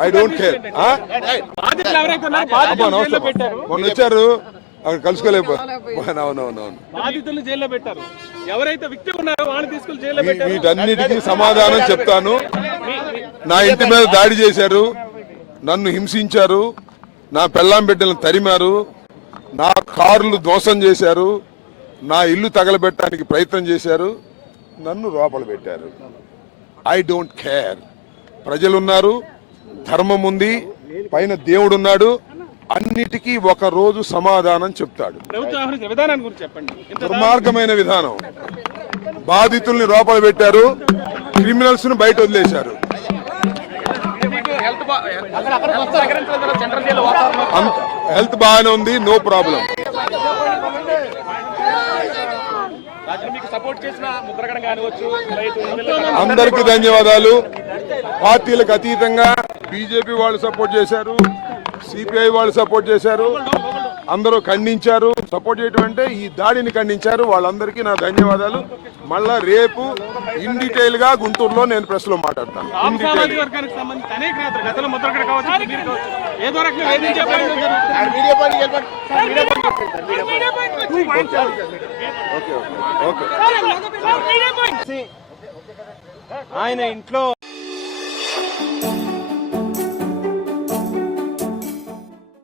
I don't care. మొన్న వచ్చారు అక్కడ కలుసుకోలేకపోయాను. బాధితులు జైల్లో పెట్టారు, ఎవరైతే విక్టిమ్ ఉన్నారో వాళ్ళని తీసుకెళ్లి జైల్లో పెట్టారు. వీటన్నిటికీ సమాధానం చెప్తాను. నా ఇంటి మీద దాడి చేశారు, నన్ను హింసించారు, నా పెళ్ళాం బిడ్డలను తరిమారు, నా కార్లు ధ్వంసం చేశారు, నా ఇల్లు తగలబెట్టడానికి ప్రయత్నం చేశారు, నన్ను లోపల పెట్టారు. I don't care. ప్రజలున్నారు, ధర్మం ఉంది, పైన దేవుడున్నాడు, అన్నిటికీ ఒక రోజు సమాధానం చెప్తాడు. దుర్మార్గమైన విధానం. బాధితుల్ని లోపల పెట్టారు, క్రిమినల్స్ ను బయట వదిలేశారు. హెల్త్ బాగానే ఉంది, నో ప్రాబ్లం. అందరికీ ధన్యవాదాలు. పార్టీలకు అతీతంగా బీజేపీ వాళ్ళు సపోర్ట్ చేశారు, సిపిఐ వాళ్ళు సపోర్ట్ చేశారు, అందరూ ఖండించారు. సపోర్ట్ చేయడం అంటే ఈ దాడిని ఖండించారు. వాళ్ళందరికీ నా ధన్యవాదాలు. మళ్ళా రేపు ఇన్ డీటెయిల్ గా గుంటూరులో నేను ప్రెస్ లో మాట్లాడతాను. ఆయన ఇంట్లో